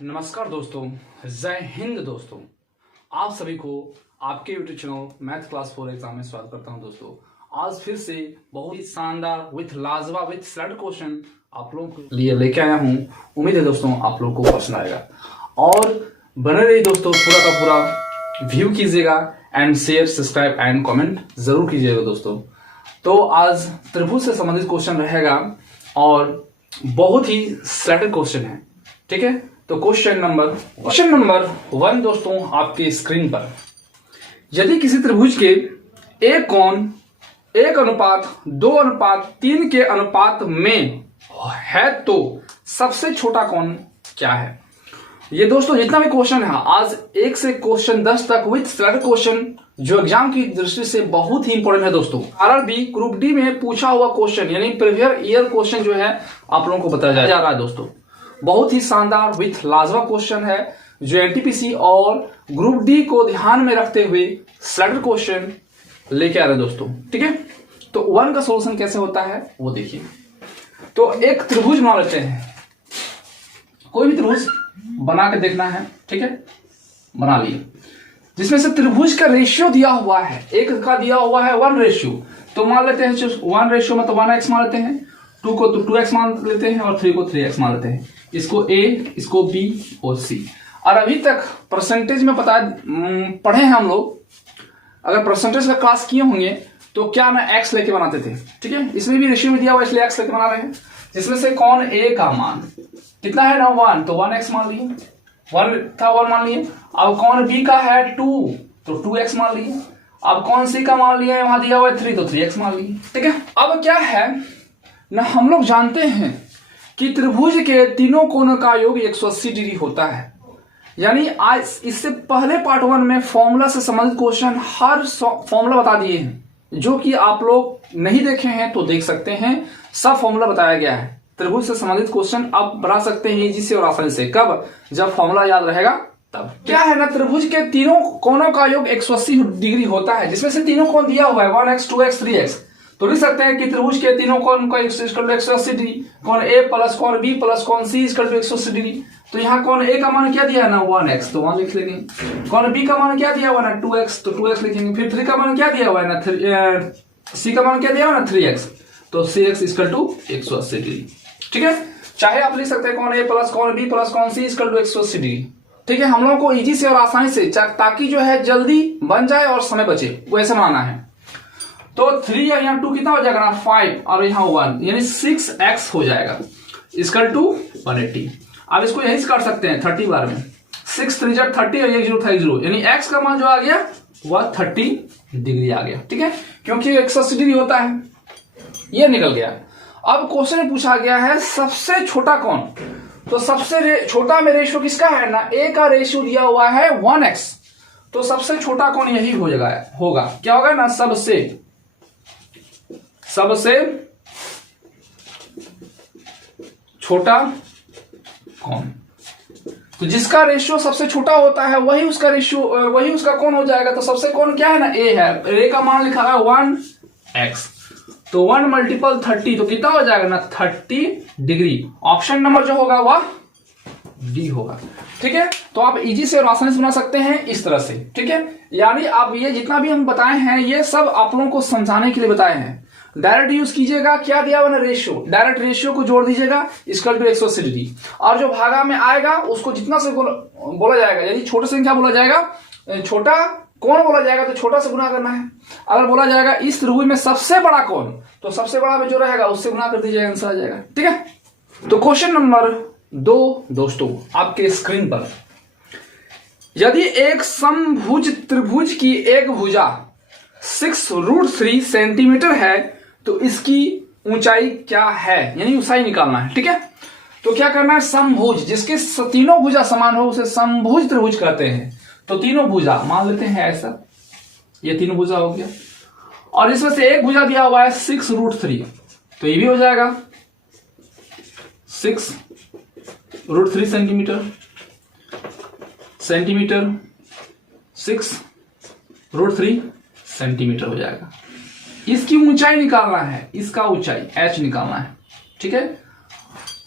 नमस्कार दोस्तों, जय हिंद दोस्तों। आप सभी को आपके YouTube channel math class 4 exam में स्वागत करता हूं दोस्तों। आज फिर से बहुत ही शानदार विथ लाजवाब विथ स्लाइड क्वेश्चन आप लोगों के लिए लेके आया हूं। उम्मीद है दोस्तों आप लोगों को पसंद आएगा और बने रहिए दोस्तों, पूरा का पूरा व्यू कीजिएगा and share subscribe and comment जरूर कीजिएगा दोस्तों। तो आज त्रिभुज से संबंधित क्वेश्चन रहेगा और बहुत ही स्लाइडेड क्वेश्चन है, ठीक है। तो क्वेश्चन नंबर 1 दोस्तों आपके स्क्रीन पर, यदि किसी त्रिभुज के एक कोण 1:2:3 के अनुपात में है तो सबसे छोटा कोण क्या है। ये दोस्तों जितना भी क्वेश्चन है आज 1 से क्वेश्चन 10 तक विथ स्लाइड क्वेश्चन जो एग्जाम की दृष्टि से बहुत ही इंपॉर्टेंट है दोस्तों। आरआरबी ग्रुप डी में पूछा हुआ क्वेश्चन यानी प्रीवियस ईयर क्वेश्चन जो है आप लोगों को बताया जा रहा है दोस्तों। बहुत ही शानदार विथ लाजवाब क्वेश्चन है जो एनटीपीसी और ग्रुप डी को ध्यान में रखते हुए स्लाइड क्वेश्चन लेके आ रहे हैं दोस्तों, ठीक है। तो 1 का सॉल्यूशन कैसे होता है वो देखिए। तो एक त्रिभुज बना लेते हैं, कोई भी त्रिभुज बना के देखना है, ठीक है। बना लिए, जिसमें से त्रिभुज का रेशियो दिया हुआ है, एक का दिया हुआ है 1 रेशियो। तो मान लेते हैं 1 रेशियो मतलब 1x मान लेते हैं, 2 को तो 2x मान लेते हैं और 3 को 3x मान लेते हैं। इसको a, इसको b और c। और अभी तक परसेंटेज में पढ़े हैं हम लोग, अगर परसेंटेज का क्लास किए होंगे तो क्या ना x लेके बनाते थे, ठीक है। इसमें भी रेशियो में दिया हुआ इसलिए x लेके बना रहे हैं। जिसमें से कौन a का मान कितना है ना 1, तो 1x मान लिए, 1 था 1 मान लिए। अब कौन b का है 2 तो 2x मान लिए। अब कौन c का मान लिया, वहां दिया हुआ है 3 तो 3x मान लिए, ठीक है। अब क्या है ना, हम लोग जानते हैं कि त्रिभुज के तीनों कोणों का योग 180 डिग्री होता है। यानी आज इससे पहले पार्ट 1 में फॉर्मूला से संबंधित क्वेश्चन हर फॉर्मूला बता दिए हैं, जो कि आप लोग नहीं देखे हैं तो देख सकते हैं। सब फॉर्मूला बताया गया है। त्रिभुज से संबंधित क्वेश्चन आप बना सकते हैं इजी से और आसानी से। कब? जब फॉर्मूला याद रहेगा तब। क्या है ना, त्रिभुज के तीनों कोणों का योग 180 डिग्री होता है, जिसमें से तीनों कोण दिया हुआ है 1x 2x 3x। तो लिख सकते हैं कि त्रिभुज के तीनों कोण का 180 डिग्री, कोण a प्लस कोण b प्लस कोण c 180 डिग्री। तो यहाँ कोण a का मान क्या दिया है ना 1x, तो 1 लिख लेंगे। कोण b का मान क्या दिया हुआ है ना 2x, तो 2x लिखेंगे। फिर 3 का मान क्या दिया हुआ है ना c का मान क्या दिया हुआ है ना 3x, तो 3x 180 डिग्री, ठीक है। चाहे आप लिख सकते हैं कोण a प्लस कोण b प्लस कोण c 180 डिग्री, ठीक है। हम लोगों को इजी से और आसानी से, ताकि जो है जल्दी बन जाए और समय बचे, वैसे बनाना है। तो 3 या यहाँ 2 कितना हो जाएगा ना 5 और यहाँ 1 यानी 6x हो जाएगा इक्वल टू 180। अब इसको यहीं से कर सकते हैं 30 बार में, 6 3 30 और 1 0 था 0, यानी x का मान जो आ गया वह 30 डिग्री आ गया, ठीक है। क्योंकि 180 डिग्री होता है, ये निकल गया। अब क्वेश्चन में पूछा गया है सबसे छोटा कौन, तो सबसे छोटा में रेशियो किसका है ना, a का रेशियो दिया हुआ है 1x। तो सबसे छोटा कौन यही हो जाएगा, होगा क्या होगा ना, सबसे छोटा कौन। तो जिसका रेशियो सबसे छोटा होता है वही उसका रेशियो, वही उसका कौन हो जाएगा। तो सबसे कौन क्या है ना a है, a का मान लिखा है 1x, तो 1 × 30 तो कितना हो जाएगा ना 30 डिग्री। ऑप्शन नंबर जो होगा वह डी होगा, ठीक है। तो आप इजी से और आसानी से बना सकते हैं इस तरह से, ठीक है। यानी आप ये जितना भी हम बताए हैं ये सब आप लोगों को समझाने के लिए बताए हैं। डायरेक्ट यूज कीजिएगा, क्या दिया हुआ ना रेशियो, डायरेक्ट रेशियो को जोड़ दीजिएगा इक्वल टू 180 डिग्री, और जो भागा में आएगा उसको जितना से बोला जाएगा, यदि छोटे से क्या बोला जाएगा, छोटा कौन बोला जाएगा तो छोटा से गुना करना है। अगर बोला जाएगा इस त्रिभुज में सबसे बड़ा कौन, तो सबसे बड़ा में जो रहेगा उससे गुना कर दीजिएगा, आंसर आ जाएगा, ठीक है। तो क्वेश्चन नंबर 2 दोस्तों आपके स्क्रीन पर, यदि एक समभुज त्रिभुज की एक भुजा 6√3 सेंटीमीटर है तो इसकी ऊंचाई क्या है, यानी ऊंचाई निकालना है, ठीक है। तो क्या करना है, समभुज जिसके तीनों भुजा समान हो उसे समभुज त्रिभुज कहते हैं। तो तीनों भुजा मान लेते हैं ऐसा, ये तीनों भुजा हो गया, और इसमें से एक भुजा दिया हुआ है 6√3, तो ये भी हो जाएगा 6√3 सेंटीमीटर 6√3 सेंटीमीटर हो जाएगा। इसकी ऊंचाई निकालना है, इसका ऊंचाई h निकालना है, ठीक है।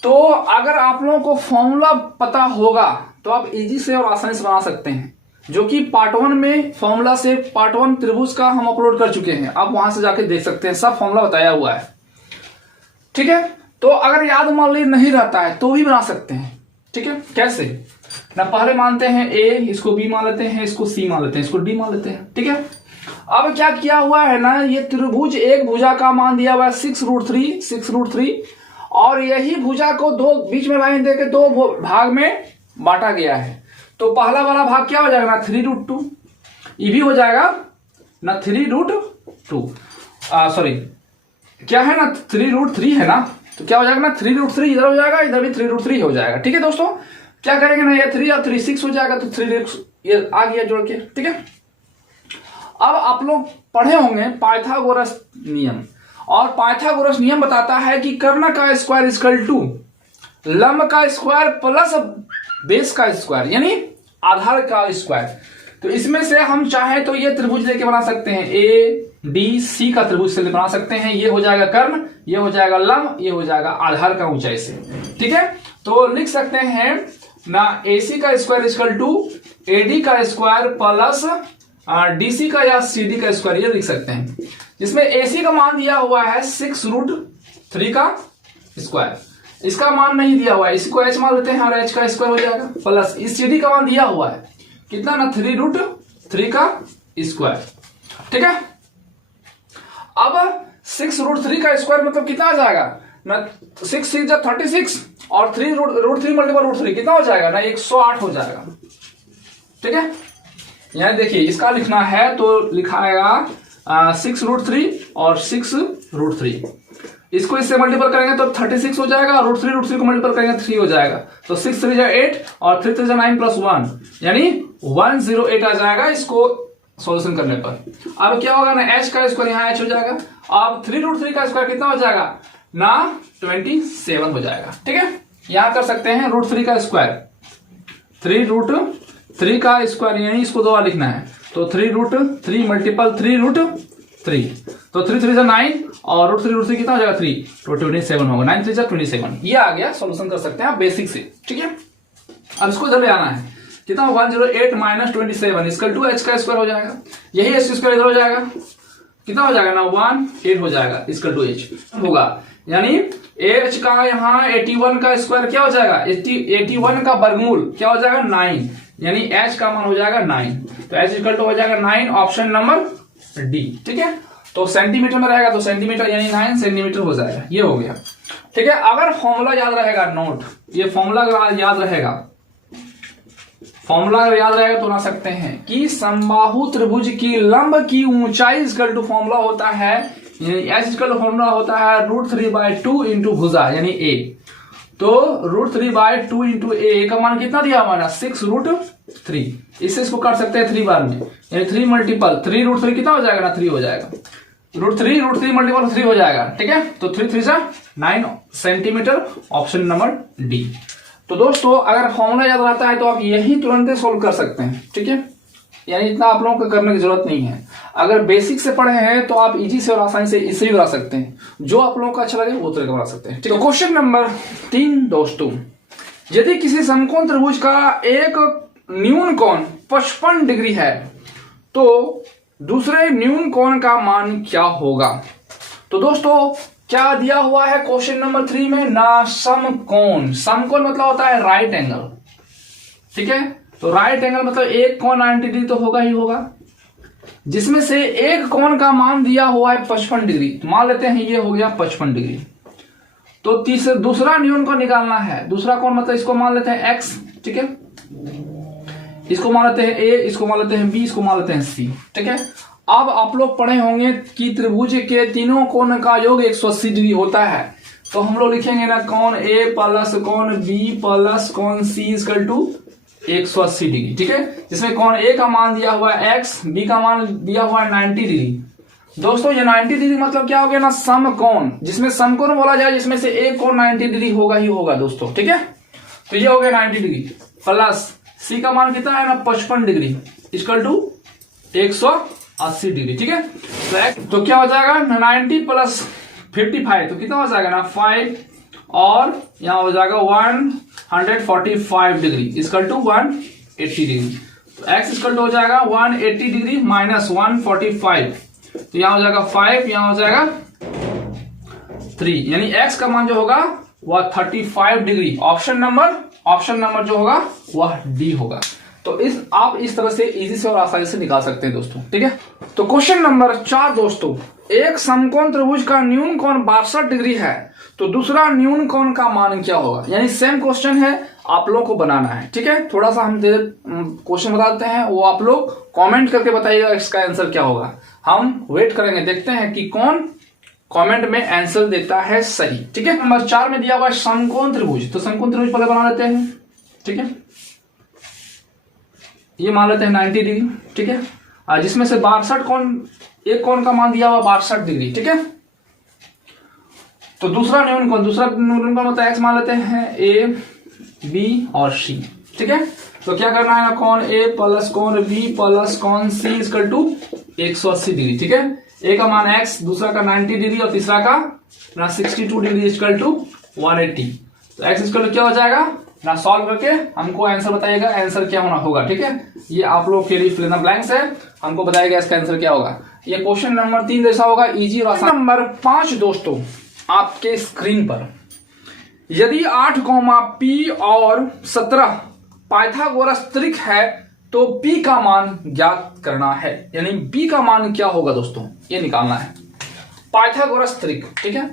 तो अगर आप लोगों को फॉर्मूला पता होगा तो आप इजी से और आसानी से बना सकते हैं, जो कि पार्ट 1 में फॉर्मूला से पार्ट 1 त्रिभुज का हम अपलोड कर चुके हैं, आप वहां से जाके देख सकते हैं, सब फॉर्मूला बताया हुआ है। ठीक है, तो अगर याद मान ली नहीं रहता है तो भी बना सकते हैं। ठीक है, कैसे ना, पहले मानते हैं ए, इसको बी मान लेते हैं, इसको सी मान लेते हैं, इसको डी मान लेते हैं। ठीक है, अब क्या किया हुआ है ना, ये त्रिभुज एक भुजा का मान दिया हुआ है 6√3 और यही भुजा को दो बीच में लाइन देके दो भाग में बांटा गया है। तो पहला वाला भाग क्या हो जाएगा ना 3√2, ये भी हो जाएगा ना 3√2, सॉरी क्या है ना 3√3 है ना, तो क्या हो जाएगा ना 3√3 इधर हो जाएगा, इधर भी 3√3 हो जाएगा। ठीक है दोस्तों, क्या करेंगे ना, ये 3 और 3 6 हो जाएगा, तो 3 ये आ गया जोड़ के। ठीक है, अब आप लोग पढ़े होंगे पाइथागोरस नियम, और पाइथागोरस नियम बताता है कि कर्ण का स्क्वायर इक्वल टू लंब का स्क्वायर प्लस बेस का स्क्वायर, यानी आधार का स्क्वायर। तो इसमें से हम चाहे तो ये त्रिभुज लेके बना सकते हैं, ए डी सी का त्रिभुज से बना सकते हैं। ये हो जाएगा कर्ण, ये हो जाएगा लंब, ये हो जाएगा आधार का ऊंचाई से। ठीक है, तो लिख सकते हैं ना AC का स्क्वायर इक्वल टू AD का स्क्वायर प्लस DC का या CD का स्क्वायर, ये लिख सकते हैं, जिसमें AC का मान दिया हुआ है 6√3 का स्क्वायर, इसका मान नहीं दिया हुआ है, इसी को h मान लेते हैं और h का स्क्वायर हो जाएगा, प्लस इस CD का मान दिया हुआ है कितना ना 3√3 का स्क्वायर। ठीक है, अब 6√3 का स्क्वायर मतलब कितना आ जाएगा ना 6 6 36 और 3√3 मल्टीपल √3 कितना हो जाएगा ना 108 हो जाएगा। ठीक है, यहां देखिए इसका लिखना है तो लिखाएगा 6√3 और 6√3, इसको इससे मल्टीपल करेंगे तो 36 हो जाएगा, और √3 को मल्टीपल करेंगे 3 हो जाएगा, तो 6 3 8 और 3 3 9 प्लस 1 यानी 108 आ जाएगा इसको सॉल्यूशन करने पर। अब क्या होगा ना h का स्क्वायर यहाँ h हो जाएगा, अब 3√3 का स्क्वायर कितना हो जाएगा ना 27 हो जाएगा। ठीक है, यहां कर सकते हैं √3 का स्क्वायर, 3√3 का स्क्वायर यानी इसको 2 बार लिखना है, तो 3√3 मल्टीपल 3√3, तो 3 3 9 और √3 कितना हो जाएगा 3, तो 27 होगा, 9 3 27, ये आ गया, सॉल्यूशन कर सकते हैं आप बेसिक से। ठीक है, अब इसको इधर ले आना है, कितना 108 माइनस 27 इसकल टू h का स्क्वायर हो जाएगा, यही h स्क्वायर इधर हो जाएगा, कितना हो जाएगा ना 18 हो जाएगा इसकल टू h होगा, यानी h का यहाँ 81 का स्क्वायर क्या हो जाएगा 81 का वर्गमूल क्या हो जाएगा 9, यानी h का मान हो जाएगा 9, तो h इक्वल टू हो जाएगा 9, ऑप्शन नंबर डी। ठीक है, तो सेंटीमीटर में रहेगा तो सेंटीमीटर यानी 9 सेंटीमीटर हो जाएगा, ये हो गया। ठीक है, अगर फॉर्मूला याद रहेगा, नोट ये फॉर्मूला अगर याद रहेगा, फॉर्मूला अगर याद रहेगा तो बना सकते हैं कि समबाहु त्रिभुज की लंब की ऊंचाई इक्वल टू फॉर्मूला होता है, यानी एच इक्वल टू फॉर्मूला होता है √3/2 इंटू भुजा यानी ए, तो √3/2 इंटू ए का मान कितना दिया हमारा 6√3, इससे इसको काट सकते हैं 3 बार में, यानी 3 मल्टीपल 3√3 कितना हो जाएगा ना 3 हो जाएगा, √3 मल्टीपल 3 हो जाएगा। ठीक है, तो 3 3 9 सेंटीमीटर, ऑप्शन नंबर डी। तो दोस्तों अगर फॉर्मूला याद रहता है तो आप यही तुरंत सोल्व कर सकते हैं। ठीक है, यानी इतना आप लोगों को करने की जरूरत नहीं है, अगर बेसिक से पढ़े हैं तो आप इजी से और आसानी से इससे भी बना सकते हैं, जो आप लोगों को अच्छा लगे वो तरह का बना सकते हैं। तो क्वेश्चन नंबर 3 दोस्तों, यदि किसी समकोण त्रिभुज का एक न्यून कोण 55 डिग्री है तो दूसरे न्यून कोण का मान क्या होगा। तो दोस्तों क्या दिया हुआ है क्वेश्चन नंबर 3 में ना समकोण, समकोण मतलब होता है राइट एंगल। ठीक है, तो राइट एंगल मतलब एक कोण 90 डिग्री तो होगा ही होगा, जिसमें से एक कोण का मान दिया हुआ है 55 डिग्री, तो मान लेते हैं ये हो गया 55 डिग्री। तो दूसरा न्यून को निकालना है, दूसरा कोण मतलब इसको मान लेते हैं x। ठीक है, इसको मान लेते हैं a, इसको मान लेते हैं b, इसको मान लेते हैं c। ठीक है, अब आप लोग पढ़े होंगे कि त्रिभुज के तीनों कोण का योग 180 डिग्री होता है, तो हम लोग लिखेंगे ना कोण a प्लस कोण b प्लस कोण c इक्वल टू 180 डिग्री। ठीक है, जिसमें कोण a का मान दिया हुआ है x, b का मान दिया हुआ है 90 डिग्री। दोस्तों ये 90 डिग्री मतलब क्या हो गया ना समकोण, जिसमें समकोण बोला जाए जिसमें से एक कोण 90 डिग्री होगा ही होगा दोस्तों। ठीक है, तो ये हो गया 90 डिग्री प्लस c का मान कितना है ना 55 डिग्री इक्वल टू 180 डिग्री। ठीक है, तो क्या हो जाएगा 90 प्लस 55, तो कितना हो जाएगा ना 5 और यहां हो जाएगा 145 डिग्री इक्वल टू 180 डिग्री। तो x इक्वल टू हो जाएगा 180 डिग्री माइनस 145, तो यहां हो जाएगा 5, यहां हो जाएगा 3, यानी x का मान जो होगा वह 35 डिग्री। ऑप्शन नंबर जो होगा वह डी होगा। तो आप इस तरह से इजी से और आसानी से निकाल सकते हैं दोस्तों, ठीक है। तो क्वेश्चन नंबर 4 दोस्तों, एक समकोण त्रिभुज का न्यून कोण 62 डिग्री है, तो दूसरा न्यून कोण का मान क्या होगा। यानी सेम क्वेश्चन है, आप लोगों को बनाना है, ठीक है। थोड़ा सा हम क्वेश्चन बताते हैं, वो आप लोग कमेंट करके बताइएगा इसका आंसर क्या होगा। हम वेट करेंगे, देखते हैं कि कौन कमेंट में आंसर देता है सही, ठीक है। नंबर 4 में दिया हुआ है समकोण त्रिभुज, तो समकोण त्रिभुज पहले बना लेते हैं, ठीक है। ये मान लेते हैं 90 डिग्री, ठीक है। जिसमें से 62 कोण, एक कोण का मान दिया हुआ 62 डिग्री, ठीक है। तो दूसरा न्यून कोण मतलब एक्स मान लेते हैं ए, बी और सी, ठीक है। तो क्या करना है ना, कोण ए प्लस कोण बी प्लस कोण सी इक्वल टू 180 डिग्री, ठीक है। ए का मान x, दूसरा का 90 डिग्री और तीसरा का ना 62 डिग्री इक्वल टू 180। तो x इक्वल टू क्या हो जाएगा ना, सॉल्व करके हमको आंसर बताइएगा, आंसर क्या होना होगा, ठीक है। ये आप लोग के लिए फिल इन द ब्लैंक्स है, हमको बताइएगा इसका आंसर क्या होगा। ये क्वेश्चन नंबर 3 जैसा होगा, इजी और आसान। नंबर 5 दोस्तों आपके स्क्रीन पर, यदि 8, p और 17 पाइथागोरस त्रिक है तो p का मान ज्ञात करना है। यानी b का मान क्या होगा दोस्तों, ये निकालना है। पाइथागोरस त्रिक, ठीक है।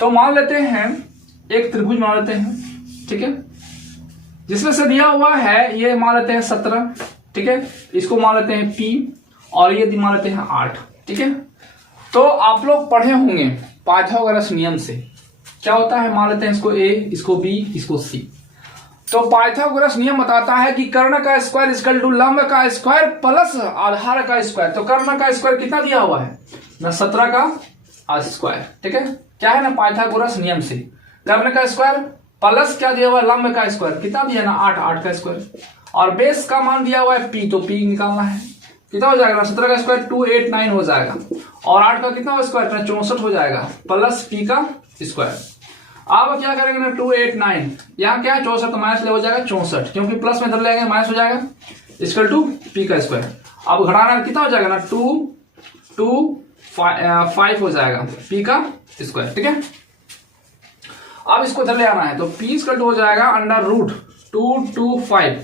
तो मान लेते हैं एक त्रिभुज मान लेते हैं, ठीक है, जिसमें से दिया हुआ है, ये मान लेते हैं 17, ठीक है। इसको मान लेते हैं p और ये मान लेते हैं 8, ठीक है। तो आप लोग पढ़े होंगे पाइथागोरस नियम से क्या होता है, मान लेते हैं इसको a, इसको b, इसको c। तो पाइथागोरस नियम बताता है कि कर्ण का स्क्वायर इक्वल टू लंब का स्क्वायर प्लस आधार का स्क्वायर। तो कर्ण का स्क्वायर कितना दिया हुआ है ना, 17 का स्क्वायर, ठीक है। क्या है ना, पाइथागोरस नियम से कर्ण का स्क्वायर प्लस क्या दिया हुआ है, लंब का स्क्वायर कितना दिया ना, 8 का स्क्वायर, और बेस का मान दिया हुआ है p, तो p निकालना है। कितना हो जाएगा, 17 का स्क्वायर 289 हो जाएगा, और 8 का कितना हो स्क्वायर 64 हो जाएगा, प्लस p का स्क्वायर। अब क्या करेंगे ना, 289 यहाँ क्या है 64, तो माइनस ले हो जाएगा 64, क्योंकि प्लस में इधर लेंगे माइनस हो जाएगा, इक्वल टू p का स्क्वायर। अब घटाना कितना हो जाएगा ना, 5 हो जाएगा p का स्क्वायर, ठीक है। अब इसको इधर ले आना है, तो p इक्वल टू हो जाएगा अंडर रूट 225,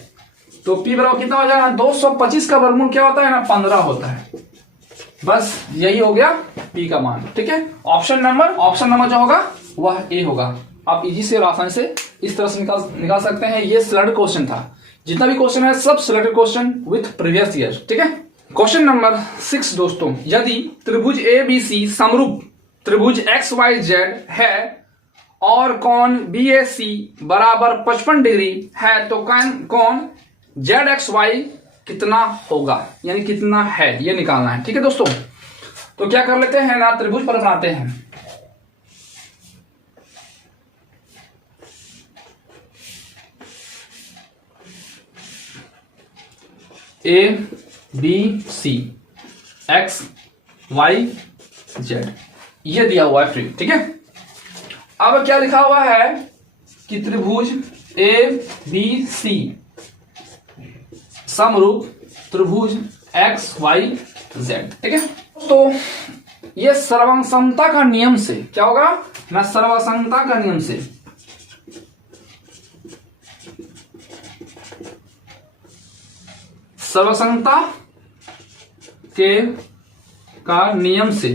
तो p बराबर कितना हो जाएगा, 225 का वर्गमूल क्या होता है ना, 15 होता है। बस यही हो गया p का मान, ठीक है। ऑप्शन नंबर जो होगा वह ए होगा। आप इजी से और आसानी से इस तरह से निकाल सकते हैं। ये सिलेक्टेड क्वेश्चन था, जितना भी क्वेश्चन है सब selected question with previous year, ठीक है। क्वेश्चन नंबर 6 दोस्तों, यदि त्रिभुज ABC समरूप त्रिभुज XYZ है और कोण BAC बराबर 55 डिग्री है, तो कोण ZXY कितना होगा, यानी कितना है, ये निकालना है, ठीक है दोस्तों। तो क्या कर लेते हैं ना, त्रिभुज पर बनाते हैं। ABC XYZ ये दिया हुआ है फ्री, ठीक है। अब क्या लिखा हुआ है कि त्रिभुज ABC समरूप त्रिभुज XYZ, ठीक है। तो ये सर्वांगसमता का नियम से क्या होगा ना, सर्वांगसमता का नियम से सर्वांगसमता का नियम से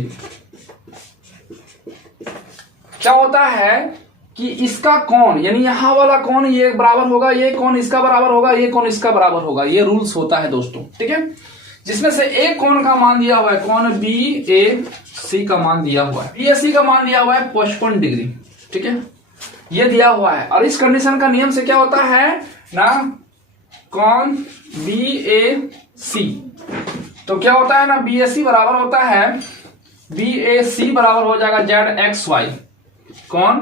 क्या होता है कि इसका कोण, यानी यहां वाला कोण ये बराबर होगा, ये कोण इसका बराबर होगा, ये कोण इसका बराबर होगा, ये रूल्स होता है दोस्तों, ठीक है। जिसमें से एक कोण का मान दिया हुआ है, कोण BAC का मान दिया हुआ है, BAC का मान दिया हुआ है 55 डिग्री, ठीक है, ये दिया हुआ है। और इस कंडीशन का नियम से क्या होता है ना, कोण BAC, तो क्या होता है ना, BAC बराबर होता है, BAC बराबर हो जाएगा ZXY, कोण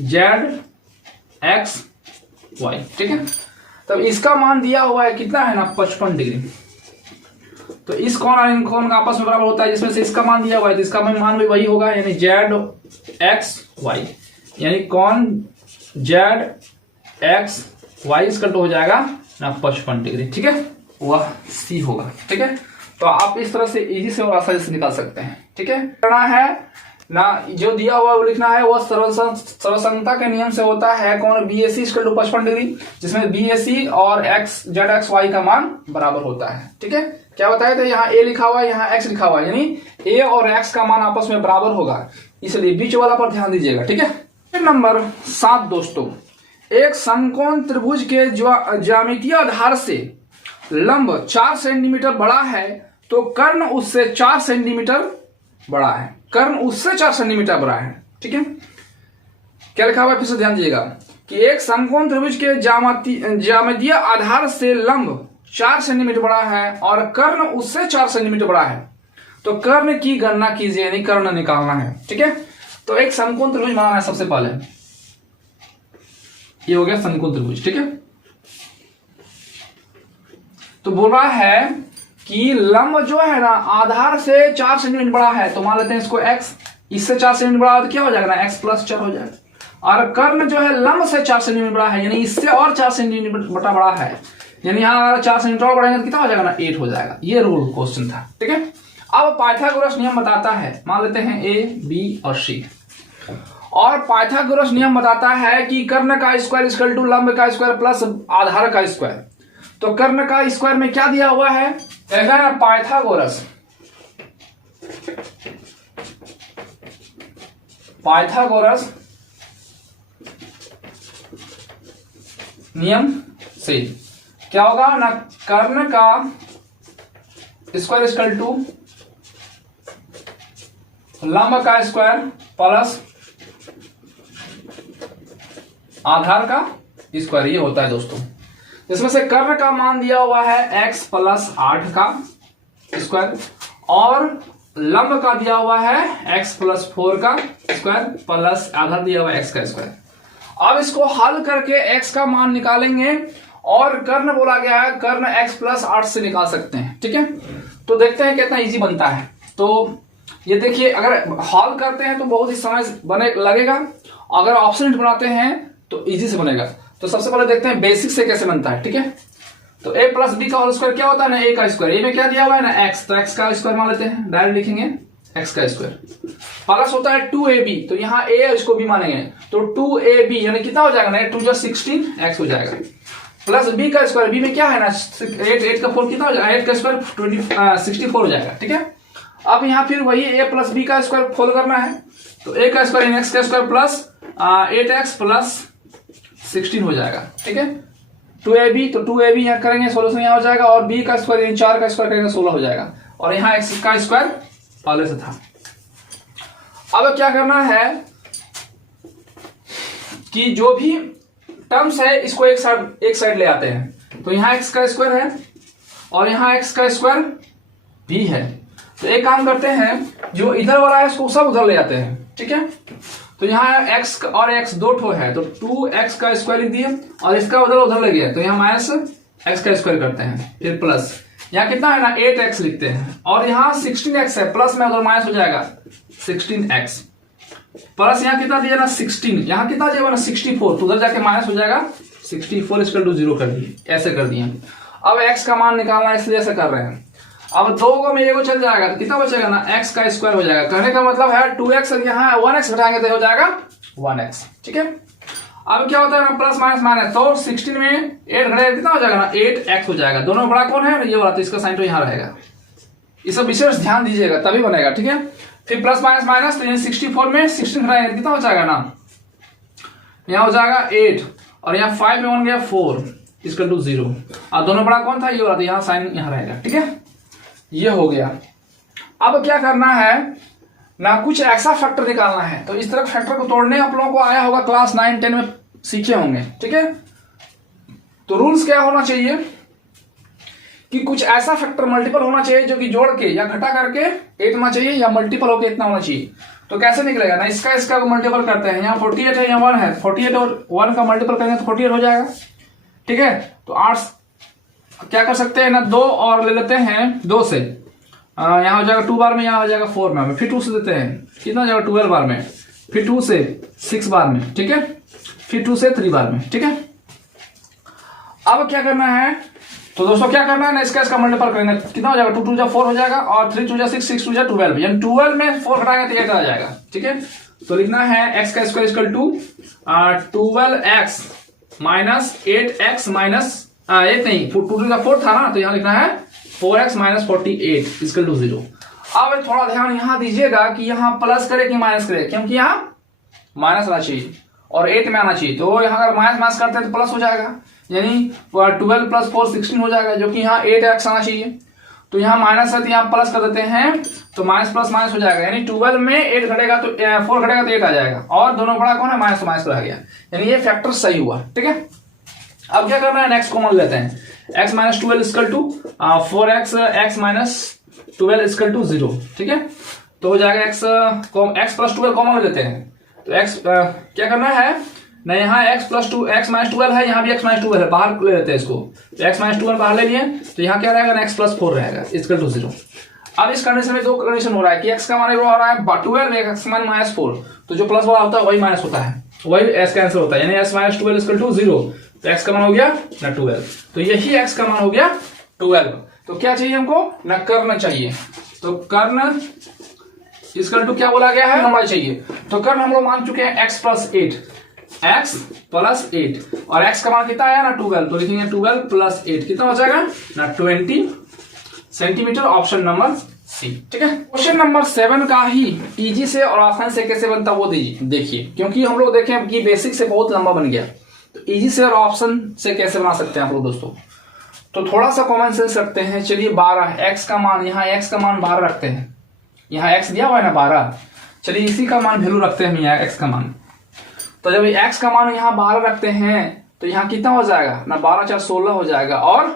ZXY, ठीक है। तब इसका मान दिया हुआ है कितना है ना, 55 डिग्री। तो इस कोण और इन कोण का आपस में बराबर होता है, जिसमें से इसका मान दिया हुआ है, तो इसका मान भी वही होगा, यानी ZXY, यानी कोण जेड एक्स वाई इसका हो जाएगा ना 55 डिग्री, ठीक है, वह सी होगा, ठीक है। तो आप इस तरह से इजी से और आसानी से निकाल सकते हैं, ठीक है। करना है ना, जो दिया हुआ वो लिखना है, वह सर्वसंगता के नियम से होता है कौन, B A C equal to 55 degree, जिसमें बी ए सी और एक्स जेड एक्स वाई का मान बराबर होता है, ठीक है। क्या बताया था, यहाँ ए लिखा हुआ है, यहाँ एक्स लिखा हुआ है, यानी ए और एक्स का मान आपस में बराबर होगा, इसलिए बीच वाला पर ध्यान दीजिएगा, ठीक है। नंबर 7 दोस्तों, एक समकोण त्रिभुज के ज्यामितीय आधार से लंब 4 सेंटीमीटर बड़ा है तो कर्ण उससे 4 सेंटीमीटर बड़ा है, कर्ण उससे 4 सेंटीमीटर बड़ा है, ठीक है। क्या लिखा हुआ है, फिर से ध्यान दीजिएगा कि एक समकोण त्रिभुज के ज्यामितीय आधार से लंब 4 सेंटीमीटर बड़ा है और कर्ण उससे 4 सेंटीमीटर बड़ा है, तो कर्ण की गणना कीजिए, यानी कर्ण निकालना है, ठीक है। तो एक समकोण त्रिभुज बनाना है सबसे पहले, ये हो गया समकोण त्रिभुज, ठीक है। तो बोल रहा है कि लंब जो है ना आधार से 4 सेंटीमीटर बड़ा है, तो मान लेते हैं इसको x, इससे 4 सेंटीमीटर बड़ा तो क्या हो जाएगा ना x प्लस 4 हो जाएगा, और कर्ण जो है लंब से 4 सेंटीमीटर बड़ा है, यानी इससे और 4 सेंटीमीटर बड़ा है, यानी यहाँ अगर 4 सेंटीमीटर बढ़ेगा तो कितना हो जाएगा ना 8 हो जाएगा। ये रूल क्वेश्चन था, ठीक है। अब पाइथागोरस नियम बताता है, मान लेते हैं a b और c, और पाइथागोरस नियम बताता है कि कर्ण का स्क्वायर इक्वल टू लंब का स्क्वायर प्लस आधार का स्क्वायर। तो कर्ण का स्क्वायर में क्या दिया हुआ है, पाइथागोरस नियम से क्या होगा ना, कर्ण का स्क्वायर इक्वल टू लंब का स्क्वायर प्लस आधार का स्क्वायर, ये होता है दोस्तों। इसमें से कर्ण का मान दिया हुआ है x प्लस 8 का स्क्वायर और लंब का दिया हुआ है x प्लस 4 का स्क्वायर प्लस आधार दिया हुआ है x का स्क्वायर। अब इसको हल करके x का मान निकालेंगे और कर्ण बोला गया है, कर्ण x प्लस 8 से निकाल सकते हैं, ठीक है। तो देखते हैं कितना इजी बनता है। तो ये देखिए, अगर हल करते हैं तो बहुत ही समय बने लगेगा, अगर ऑप्शन बनाते हैं तो इजी से बनेगा। तो सबसे पहले देखते हैं बेसिक से कैसे बनता है, ठीक है। तो a प्लस बी का होल स्क्वायर क्या होता है ना, a का स्क्वायर, ए में क्या दिया हुआ है ना x, तो x का स्क्वायर मान लेते हैं, डायरेक्ट लिखेंगे x का स्क्वायर प्लस होता है 2ab, तो यहाँ a है इसको b मानेंगे, तो 2ab यानी कितना हो जाएगा ना, 2 जो 16x हो जाएगा, प्लस b का स्क्वायर, b में क्या है ना 8 का 4 कितना हो जाएगा, 8 का स्क्वायर 64 हो जाएगा, ठीक है। अब यहाँ फिर वही a प्लस b का स्क्वायर फोल करना है, तो a का स्क्वायर x का स्क्वायर प्लस 8x प्लस 16 हो जाएगा, ठीक है। 2ab, तो 2ab यहाँ करेंगे 16 यहाँ हो जाएगा, और b का स्क्वायर 4 का स्क्वायर करेंगे 16 हो जाएगा, और यहाँ x का स्क्वायर पहले से था। अब क्या करना है कि जो भी टर्म्स है इसको एक साइड ले आते हैं। तो यहाँ x का स्क्वायर है और यहाँ x का स्क्वायर भी है, तो एक काम करते हैं, जो इधर वाला है इसको सब उधर ले आते हैं, ठीक है। तो यहाँ x और x दो ठो है, तो 2x का स्क्वायर लिख दिए और इसका उधर ले गया, तो यहाँ माइनस x का स्क्वायर करते हैं, फिर प्लस यहाँ कितना है ना 8x लिखते हैं, और यहाँ 16x है, प्लस में उधर माइनस हो जाएगा 16x, प्लस यहाँ कितना दिया ना 16, यहाँ कितना दिया ना 64, तो उधर जाके माइनस हो जाएगा 64 इक्वल टू 0 कर दिए, ऐसे कर दिए। अब x का मान निकालना है इसलिए ऐसे कर रहे हैं। अब 2 को में एगो चल जाएगा, तो कितना बचेगा ना x का स्क्वायर हो जाएगा, कहने का मतलब है 2x यहाँ 1x घटाएंगे तो हो जाएगा 1x, ठीक है। अब क्या होता है ना प्लस माइनस माइनस, तो 16 में 8 घटाएगा कितना हो जाएगा ना 8x हो जाएगा, दोनों में बड़ा कौन है ये वाला, तो इसका साइन तो यहाँ रहेगा, ये सब विशेष ध्यान दीजिएगा तभी बनेगा, ठीक है। फिर प्लस माइनस माइनस, तो 64 में 16 घटाएंगे कितना हो जाएगा ना, यहाँ हो जाएगा 8 और यहाँ 5 में 1 गया 4 इक्वल टू 0, और दोनों बड़ा कौन था ये वाला, तो यहाँ साइन यहाँ रहेगा, ठीक है। ये हो गया। अब क्या करना है ना, कुछ ऐसा फैक्टर निकालना है, तो इस तरह फैक्टर को तोड़ने आप लोगों को आया होगा, क्लास 9 10 में सीखे होंगे, ठीक है। तो रूल्स क्या होना चाहिए कि कुछ ऐसा फैक्टर मल्टीपल होना चाहिए जो कि जोड़ के या घटा करके 8 होना चाहिए, या मल्टीपल होके इतना होना चाहिए। तो कैसे निकलेगा ना, इसका मल्टीपल करते हैं, यहाँ 48 है, यहाँ 1 है, 48 और 1 का मल्टीपल करेंगे तो 48 हो जाएगा, ठीक है। तो 8 क्या कर सकते हैं ना, 2 और ले लेते हैं 2 से, यहाँ हो जाएगा 2 बार में, यहाँ हो जाएगा 4 में, फिर 2 से देते हैं, कितना हो जाएगा 12 बार में, फिर 2 से 6 बार में, ठीक है। फिर 2 से 3 बार में, ठीक है। अब क्या करना है, तो दोस्तों क्या करना है ना, इसका मल्टीपल करेंगे, कितना हो जाएगा, 2 2 4 हो जाएगा और 3 2 6 6 2 12, यानी 12 में 4 घटाएंगे तो 8 आ जाएगा, ठीक है। तो लिखना है x का square equal to 12x minus 8x minus 8 नहीं 2 टू 4 था ना, तो यहाँ लिखना है 4x माइनस 48 इक्वल टू 0। अब थोड़ा ध्यान यहाँ दीजिएगा कि यहाँ प्लस करे कि माइनस करे, क्योंकि यहाँ माइनस आना चाहिए और 8 में आना चाहिए, तो यहाँ अगर माइनस माइनस करते हैं तो प्लस हो जाएगा, यानी 12 प्लस 4 16 हो जाएगा, जो कि यहाँ 8x आना चाहिए। तो यहाँ माइनस है तो यहाँ प्लस कर देते हैं, तो माइनस प्लस माइनस हो जाएगा, यानी 12 में 8 घटेगा तो 4 घटेगा तो 8 आ जाएगा, और दोनों बड़ा कौन है, माइनस माइनस रह गया, यानी ये फैक्टर सही हुआ, ठीक है। अब क्या करना है, नेक्स्ट कॉमन लेते हैं, x minus 12 equal to 4x x minus 12 equal to 0, ठीक है। तो हो जाएगा x प्लस 12 कॉमन लेते हैं, तो x क्या करना है ना, यहाँ x माइनस 12 है, यहाँ भी x माइनस 12 है, बाहर ले लेते हैं इसको, तो x माइनस 12 बाहर ले लिए, तो यहाँ क्या रहेगा, x प्लस 4 रहेगा इक्वल टू 0। अब इस कंडीशन में दो कंडीशन हो रहा है कि x का मान हो रहा है 12, x का मान माइनस 4, तो जो प्लस वाला होता है वही माइनस होता है, वही x का आंसर होता है, यानी x माइनस 12 इक्वल टू 0, तो x का मान हो गया ना 12, तो यही x का मान हो गया 12। तो क्या चाहिए हमको ना, कर्ण चाहिए, तो कर्ण इक्वल टू क्या बोला गया है, लंबाई चाहिए, तो कर्ण हम लोग मान चुके हैं x प्लस 8 और x का मान कितना आया ना 12, तो लिखेंगे 12 प्लस 8 कितना हो जाएगा ना 20 सेंटीमीटर, ऑप्शन नंबर सी, ठीक है। क्वेश्चन नंबर 7 का ही इजी से और आसान से कैसे बनता वो देखिए, क्योंकि हम लोग देखें कि बेसिक से बहुत लंबा बन गया, तो इजी से और ऑप्शन से कैसे बना सकते हैं आप लोग दोस्तों, तो थोड़ा सा कॉमन सेंस रखते हैं। चलिए 12 x का मान, यहाँ x का मान 12 रखते हैं, यहाँ x दिया हुआ है ना 12, चलिए इसी का मान वैल्यू रखते हैं यहाँ x का मान, तो जब x का मान यहाँ 12 रखते हैं तो यहाँ कितना हो जाएगा ना, 12 4 16 हो जाएगा, और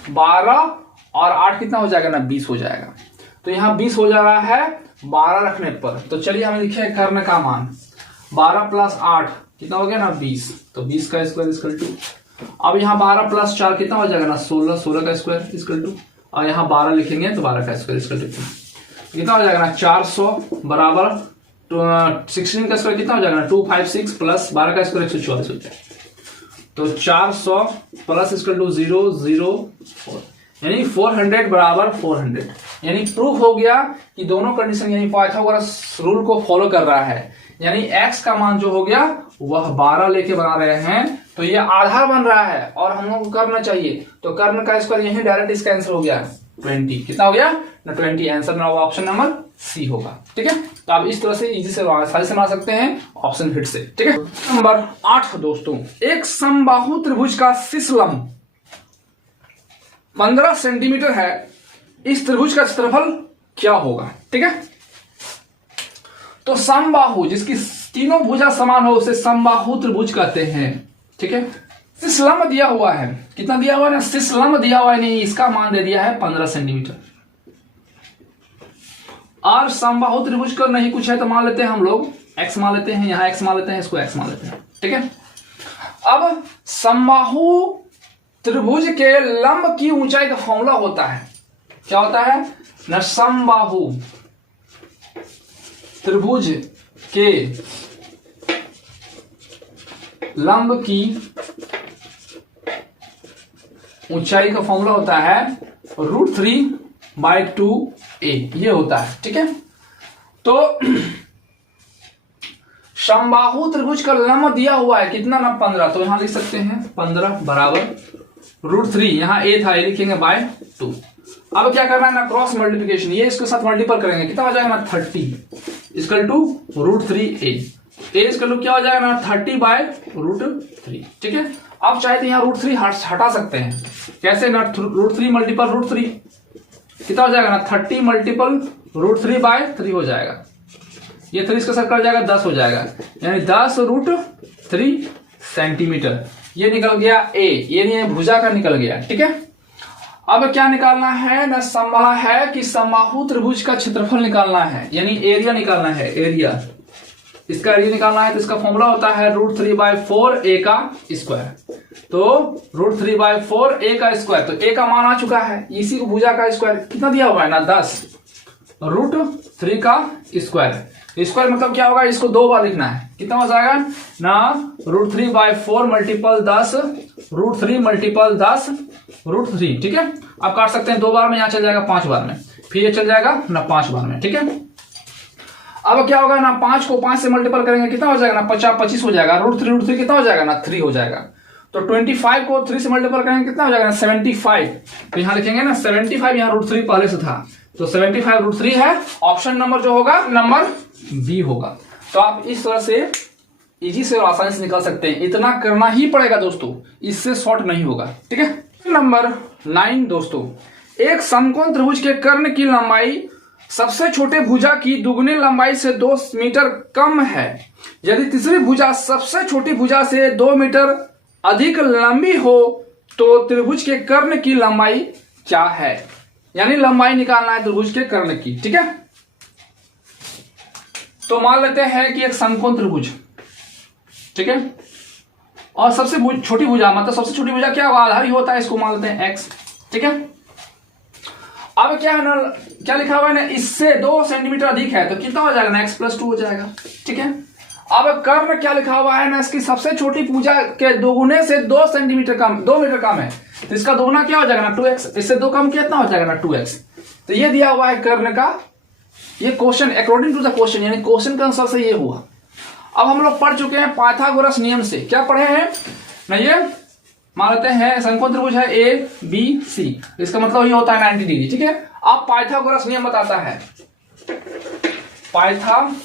12 और 8 कितना हो जाएगा ना 20 हो जाएगा, तो यहाँ 20 हो जा रहा है 12 रखने पर। तो चलिए हम लिखे कर्ण का मान 12 प्लस 8 कितना हो गया ना 20, तो 20 का स्क्वायर इक्वल टू, अब यहाँ 12 प्लस 4 कितना हो जाएगा ना 16 का स्क्वायर इक्वल टू, और यहाँ 12 लिखेंगे तो 12 का स्क्वायर इक्वल टू कितना हो जाएगा ना 400 बराबर 16 का स्क्वायर कितना हो जाएगा ना 256 प्लस 12 का स्क्वायर 144 हो जाएगा, तो 400 प्लस इक्वल टू 004, यानी 400 बराबर 400, यानी प्रूफ हो गया कि दोनों कंडीशन यानी पाइथागोरस रूल को फॉलो कर रहा है, यानी x का मान जो हो गया वह 12 लेके बना रहे हैं, तो ये आधार बन रहा है और हम लोग को करना चाहिए, तो कर्ण का स्क्वायर यही डायरेक्ट इसका आंसर हो गया 20, कितना हो गया ना 20, आंसर ना ऑप्शन नंबर सी होगा, ठीक है। तो आप इस तरह से इजी से आसानी से बना सकते हैं ऑप्शन हिट से, ठीक है। नंबर 8 दोस्तों, एक समबाहु त्रिभुज का शीर्ष लंब 15 सेंटीमीटर है, इस त्रिभुज का क्षेत्रफल क्या होगा, ठीक है। तो समबाहु जिसकी तीनों भुजा समान हो उसे समबाहु त्रिभुज कहते हैं, ठीक है। शीर्ष लंब दिया हुआ है, कितना दिया हुआ है ना, शीर्ष लंब दिया हुआ है, नहीं इसका मान दे दिया है 15 सेंटीमीटर, और समबाहु त्रिभुज का नहीं कुछ है तो मान लेते हैं हम लोग x मान लेते हैं, यहाँ x मान लेते हैं, इसको x मान लेते हैं, ठीक है। अब समबाहु त्रिभुज के लंब की ऊंचाई का फॉर्मूला होता है, क्या होता है ना, समबाहु त्रिभुज के लंब की ऊंचाई का फॉर्मूला होता है √3/2a, ये होता है, ठीक है। तो समबाहु त्रिभुज का लंब दिया हुआ है कितना ना 15, तो यहां लिख सकते हैं 15 बराबर √3, यहाँ a था, ये लिखेंगे /2। अब क्या करना है ना, क्रॉस मल्टीप्लिकेशन, ये इसके साथ मल्टीपल करेंगे, कितना हो जाएगा ना 30 equal to √3a, a equal to क्या हो जाएगा ना 30/√3, ठीक है। अब चाहे तो यहाँ √3 हटा सकते हैं, कैसे ना √3 मल्टीपल √3 कितना हो जाएगा ना 30 मल्टीपल √3/3 हो जाएगा, ये 3 इसका साथ कट जाएगा 10 हो जाएगा, यानी 10√3 सेंटीमीटर, ये निकल गया a, ये भुजा का निकल गया, ठीक है। अब क्या निकालना है ना, समबाहु है कि समबाहु त्रिभुज का क्षेत्रफल निकालना है, यानी एरिया निकालना है, एरिया, इसका एरिया निकालना है, तो इसका फॉर्मूला होता है √3/4a का स्क्वायर, तो √3/4a का स्क्वायर, तो a का मान आ चुका है, इसी को भुजा का स्क्वायर कितना दिया हुआ है ना 10, √3 का स्क्वायर। स्क्वायर मतलब क्या होगा, इसको 2 बार लिखना है। कितना हो जाएगा ना, √3/4 मल्टीपल 10, √3 मल्टीपल 10 √3। ठीक है, आप काट सकते हैं 2 बार में, यहां चल जाएगा 5 बार में, फिर ये चल जाएगा ना 5 बार में। ठीक है, अब क्या होगा ना, 5 को 5 से मल्टीपल करेंगे कितना हो जाएगा ना, 25 हो जाएगा। √3 कितना हो जाएगा ना, 3 हो जाएगा। तो 25 को 3 से मल्टीपल करेंगे कितना हो जाएगा ना, 75। तो यहां लिखेंगे ना 75, यहां √3 पहले से था, तो 75 √3 है। ऑप्शन नंबर जो होगा नंबर बी होगा। तो आप इस तरह से इजी से और आसानी से निकाल सकते हैं। इतना करना ही पड़ेगा दोस्तों, इससे शॉर्ट नहीं होगा। ठीक है, नंबर 9 दोस्तों, एक समकोण त्रिभुज के कर्ण की लंबाई सबसे छोटे भुजा की दुगुनी लंबाई से 2 मीटर कम है। यदि तीसरी भुजा सबसे छोटी भुजा से 2 मीटर अधिक लंबी हो तो त्रिभुज के कर्ण की लंबाई क्या है। यानी लंबाई निकालना है त्रिभुज के कर्ण की। ठीक है, तो मान लेते हैं कि एक समकोण त्रिभुज, ठीक है, और सबसे छोटी भुजा, मतलब सबसे छोटी भुजा क्या आधार ही होता है, इसको मान लेते हैं x। ठीक है, अब क्या है ना, क्या लिखा हुआ है ना, इससे 2 सेंटीमीटर अधिक है, तो कितना हो जाएगा ना, x+2 हो जाएगा। ठीक है, अब कर्ण क्या लिखा हुआ है ना, इसकी सबसे छोटी भुजा के दोगुने से 2 सेंटीमीटर कम, 2 मीटर कम है, तो इसका दोगुना क्या हो जाएगा ना 2x, इससे 2 कम कितना हो जाएगा ना 2x। तो ये दिया हुआ है कर्ण का, ये question according to the question, यानी क्वेश्चन के अनुसार से ये हुआ। अब हम लोग पढ़ चुके हैं पाइथागोरस नियम से, क्या पढ़े हैं ना, ये मान लेते हैं समकोण त्रिभुज है ABC, इसका मतलब ये होता है 90 डिग्री। ठीक है, अब पाइथागोरस नियम बताता है, पाइथागोरस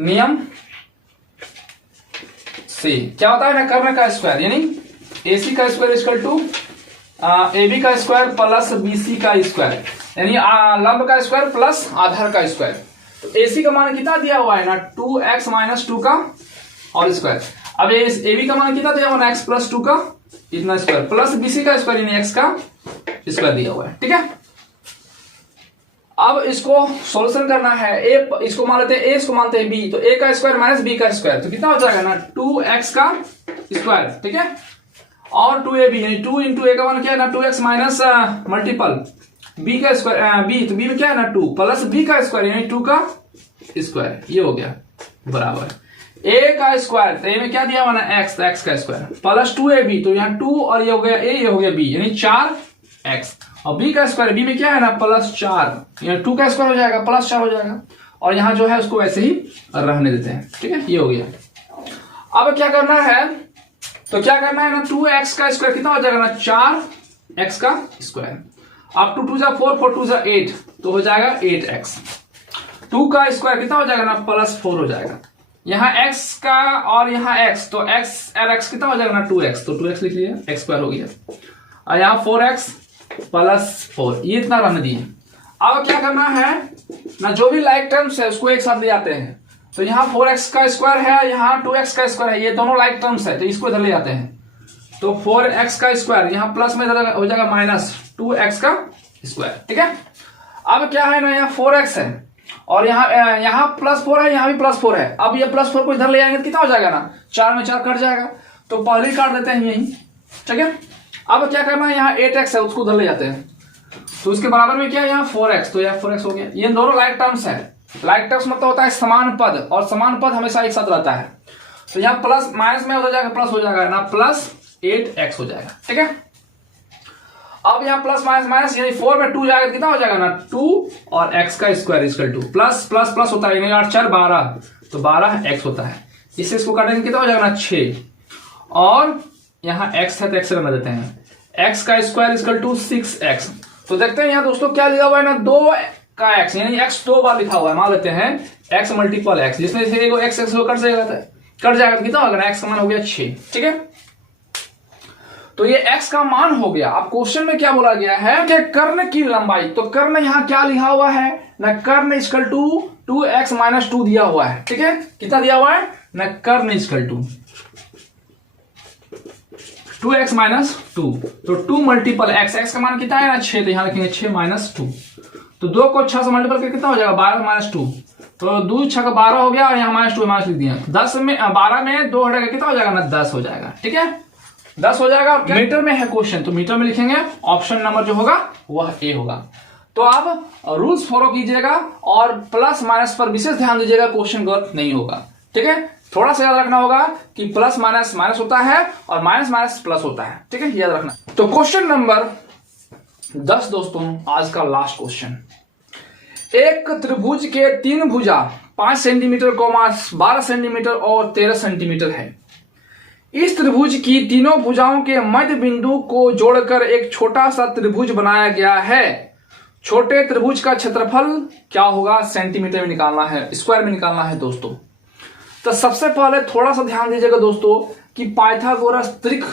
नियम से क्या होता है ना, कर्ण का स्क्वायर यानी AC का स्क्वायर इक्वल टू AB का स्क्वायर प्लस BC का स्क्वायर, यानी लंब का स्क्वायर प्लस आधार का स्क्वायर। तो AC का मान कितना दिया हुआ है ना, 2x - 2 का और स्क्वायर। अब AB का मान कितना दिया हुआ है, x+2 का इतना स्क्वायर प्लस BC का स्क्वायर यानी x का स्क्वायर दिया हुआ है। ठीक है, अब इसको सॉल्यूशन करना है। A इसको मान लेते हैं A, इसको मानते हैं B, तो A का स्क्वायर माइनस B का स्क्वायर, तो कितना हो जाएगा ना 2x का स्क्वायर। ठीक है, और 2AB यानी 2 × A का मान क्या है ना 2x माइनस मल्टीपल B का स्क्वायर, B तो B में क्या है ना 2 प्लस B का स्क्वायर यानी 2 का स्क्वायर, ये हो गया बराबर A का स्क्वायर, तो A में क्या दिया हुआ ना x, तो x का स्क्वायर प्लस 2AB, तो यहाँ 2 और ये हो गया A, ये हो गया B यानी 4x, और B का स्क्वायर B में क्या है ना +4, यहाँ 2 का स्क्वायर हो जाएगा +4 हो जाएगा, और यहाँ जो है उसको वैसे ही रहने देते हैं। ठीक है, ये हो गया। अब क्या करना है, तो क्या करना है ना 2x का स्क्वायर कितना हो जाएगा ना 4x का स्क्वायर, अब 2 × 4 4 × 8, तो हो जाएगा 8x। 2 का स्क्वायर कितना हो जाएगा ना +4 हो जाएगा, यहाँ x का और यहाँ x, तो x और x कितना हो जाएगा ना 2x, तो 2x लिख लिया, x² हो गया, और यहाँ 4x + 4, ये इतना रहने दिए। अब क्या करना है ना, जो भी लाइक टर्म्स है उसको एक साथ ले आते हैं, तो यहाँ 4x का स्क्वायर है, यहाँ 2x का स्क्वायर है, ये दोनों लाइक टर्म्स है, तो इसको इधर ले आते हैं, तो 4x का स्क्वायर यहाँ प्लस में हो जाएगा माइनस 2x का स्क्वायर। ठीक है, अब क्या है ना, यहाँ 4x है और यहाँ +4 है, यहाँ भी +4 है। अब ये +4 को इधर ले आएंगे तो कितना हो जाएगा ना 4 में 4 कट जाएगा, तो पहले ही काट देते हैं यही। ठीक है, अब क्या करना है, यहाँ 8x है उसको उधर ले जाते हैं, तो उसके बराबर में क्या है यहाँ 4x, तो यहाँ 4x हो गया। ये दोनों लाइक टर्म्स है, लाइक टर्म्स मतलब होता है समान पद, और समान पद हमेशा एक साथ रहता है, तो यहाँ प्लस माइनस में हो जाएगा प्लस हो जाएगा ना +8x हो जाएगा। ठीक है, अब यहाँ प्लस माइनस माइनस यानी 4 में 2 जाएगा, कितना हो जाएगा ना 2 और x का square equal two plus plus plus होता है, यानी 8 4 12, तो 12x होता है। इससे इसको काटेंगे कितना हो जाएगा ना 6, और यहाँ x है तो x रहने देते हैं, x का स्क्वायर इक्वल टू 6x। तो देखते हैं यहाँ दोस्तों क्या लिखा हुआ है ना 2 का x, यानी x 2 बार लिखा हुआ है, मान लेते हैं x मल्टीपल x, जिसमें से एगो x कट जाएगा, तो कितना होगा ना x का मान हो गया 6। ठीक है, तो ये x का मान हो गया। अब क्वेश्चन में क्या बोला गया है कि कर्ण की लंबाई, तो कर्ण यहाँ क्या लिखा हुआ है ना, कर्ण इक्वल टू 2x - 2 दिया हुआ है। ठीक है, कितना दिया हुआ है ना, कर्ण इक्वल टू 2x - 2, तो 2 मल्टीपल x का मान कितना है ना 6, तो यहाँ लिखेंगे 6 - 2, तो 2 को 6 से मल्टीपल करके कितना हो जाएगा 12 - 2, तो 2 6 का 12 हो गया, और यहाँ -2 माइनस लिख दिया, 10 में 12 में 2 हटेगा कितना हो जाएगा ना 10 हो जाएगा। ठीक है, 10 हो जाएगा। मीटर में है क्वेश्चन तो मीटर में लिखेंगे, ऑप्शन नंबर जो होगा वह ए होगा। तो आप रूल्स फॉलो कीजिएगा और प्लस माइनस पर विशेष ध्यान दीजिएगा, क्वेश्चन गलत नहीं होगा। ठीक है, थोड़ा सा याद रखना होगा कि प्लस माइनस माइनस होता है और माइनस माइनस प्लस होता है। ठीक है, याद रखना। तो क्वेश्चन नंबर 10 दोस्तों, आज का लास्ट क्वेश्चन। एक त्रिभुज के 3 भुजा 5 सेंटीमीटर, 12 सेंटीमीटर और 13 सेंटीमीटर है। इस त्रिभुज की तीनों भुजाओं के मध्य बिंदु को जोड़कर एक छोटा सा त्रिभुज बनाया गया है। छोटे त्रिभुज का क्षेत्रफल क्या होगा? सेंटीमीटर में निकालना है, स्क्वायर में निकालना है दोस्तों। तो सबसे पहले थोड़ा सा ध्यान दीजिएगा दोस्तों कि पाइथागोरस त्रिक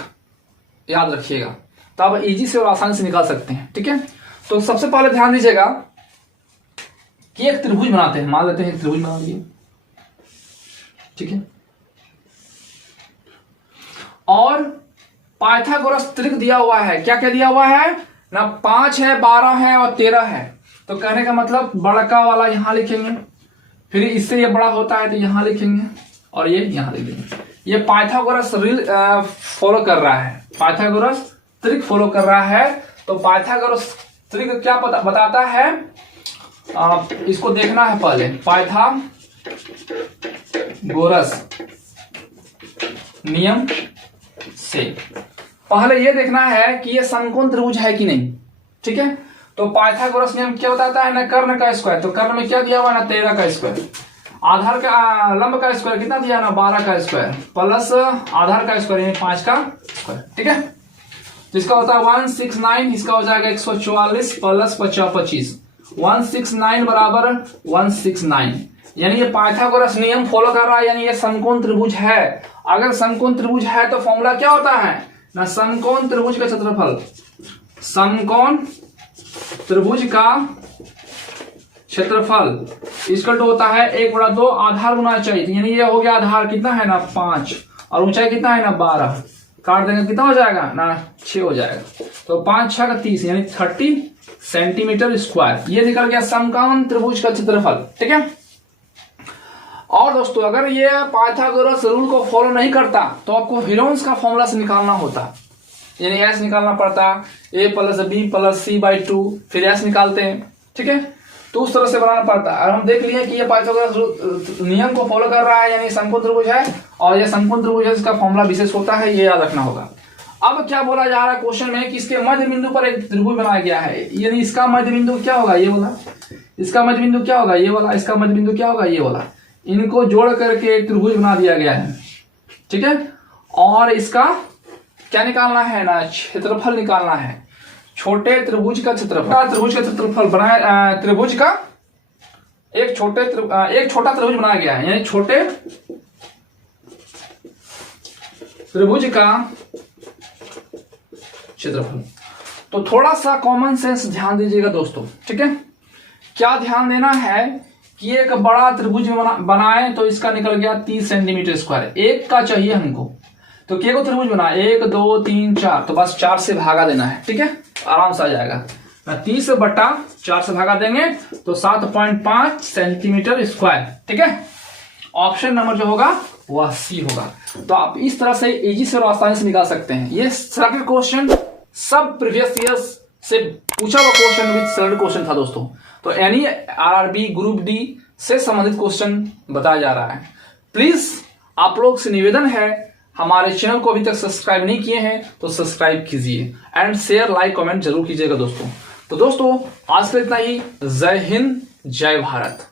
याद रखिएगा, तो आप इजी से और आसानी से निकाल सकते हैं। ठीक है, तो सबसे पहले ध्यान दीजिएगा कि एक त्रिभुज बनाते हैं, मान लेते हैं एक त्रिभुज बना लिए। ठीक है, और पाइथागोरस त्रिक दिया हुआ है। क्या क्या दिया हुआ है ना? 5 है, 12 है और 13 है। तो कहने का मतलब बड़का वाला यहां लिखेंगे, फिर इससे ये बड़ा होता है तो यहां लिखेंगे और ये यहां लिख देंगे। ये पाइथागोरस फॉलो कर रहा है, पाइथागोरस त्रिक फॉलो कर रहा है। तो पाइथागोरस त्रिक क्या बताता है, इसको देखना है पहले। पाइथागोरस नियम से पहले ये देखना है कि ये समकोण त्रिभुज है कि नहीं। ठीक है, तो पाइथागोरस नियम क्या बताता है ना? कर्ण का स्क्वायर। तो कर्ण में क्या दिया हुआ है ना? 13 का स्क्वायर। आधार का लंब का स्क्वायर कितना दिया ना? 12 का स्क्वायर प्लस आधार का स्क्वायर यानी 5 का स्क्वायर। ठीक है, तो इसका होता है 169, इसका हो जाएगा 144 प्लस 25। 169 बराबर 169, यानी ये पाइथागोरस नियम फॉलो कर रहा है, यानी ये समकोण त्रिभुज है। अगर समकोण त्रिभुज है तो फॉर्मूला क्या होता है ना? समकोण त्रिभुज का क्षेत्रफल, समकोण त्रिभुज का क्षेत्रफल इसका तो होता है 1/2 आधार गुना ऊंचाई। यानी ये हो गया आधार कितना है ना? 5 और ऊंचाई कितना है ना? 12। काट देंगे कितना हो जाएगा ना? 6 हो जाएगा। तो 5 6 का 30 यानी 30 सेंटीमीटर स्क्वायर। ये निकल गया समकोण त्रिभुज का क्षेत्रफल। ठीक है, और दोस्तों अगर ये पाइथागोरस रूल को फॉलो नहीं करता तो आपको हीरोन्स का फॉर्मूला से निकालना होता, यानी एस निकालना पड़ता, A plus B plus C by 2, फिर एस निकालते हैं। ठीक है, तो उस तरह से बनाना पड़ता है। और हम देख लिए कि ये पाइथागोरस नियम को फॉलो कर रहा है, यानी समकोण त्रिभुज है, और ये समकोण त्रिभुज है, इसका फॉर्मूला विशेष होता है, ये याद रखना होगा। अब क्या बोला जा रहा है क्वेश्चन में कि इसके मध्य बिंदु पर एक त्रिभुज बनाया गया है, यानी इसका मध्य बिंदु क्या होगा? ये वाला। इसका मध्य बिंदु क्या होगा? ये वाला। इसका मध्य बिंदु क्या होगा? ये वाला। इनको जोड़ करके एक त्रिभुज बना दिया गया है। ठीक है, और इसका क्या निकालना है ना? क्षेत्रफल निकालना है। छोटे त्रिभुज का क्षेत्रफल, त्रिभुज का क्षेत्रफल बनाया, त्रिभुज का एक छोटा त्रिभुज बनाया गया है, यानी छोटे त्रिभुज का क्षेत्रफल। तो थोड़ा सा कॉमन सेंस ध्यान दीजिएगा दोस्तों। ठीक है, क्या ध्यान देना है कि एक बड़ा त्रिभुज बनाए तो इसका निकल गया 30 सेंटीमीटर स्क्वायर। एक का चाहिए हमको, तो क्या को त्रिभुज बना? 1 2 3 4, तो बस 4 से भागा देना है। ठीक है, आराम से आ जाएगा। 30/4 से भागा देंगे तो 7.5 सेंटीमीटर स्क्वायर। ठीक है, ऑप्शन नंबर जो होगा वह सी होगा। तो आप इस तरह से इजी से और आसानी से निकाल सकते हैं। ये सर्किट क्वेश्चन सब प्रीवियस ईयर्स से पूछा हुआ क्वेश्चन विद सर्किट क्वेश्चन था दोस्तों। तो यानी आरआरबी ग्रुप डी से संबंधित क्वेश्चन बताया जा रहा है। प्लीज आप लोग से निवेदन है, हमारे चैनल को अभी तक सब्सक्राइब नहीं किए हैं तो सब्सक्राइब कीजिए एंड शेयर लाइक कमेंट जरूर कीजिएगा दोस्तों। तो दोस्तों आज के इतना ही। जय हिंद, जय भारत।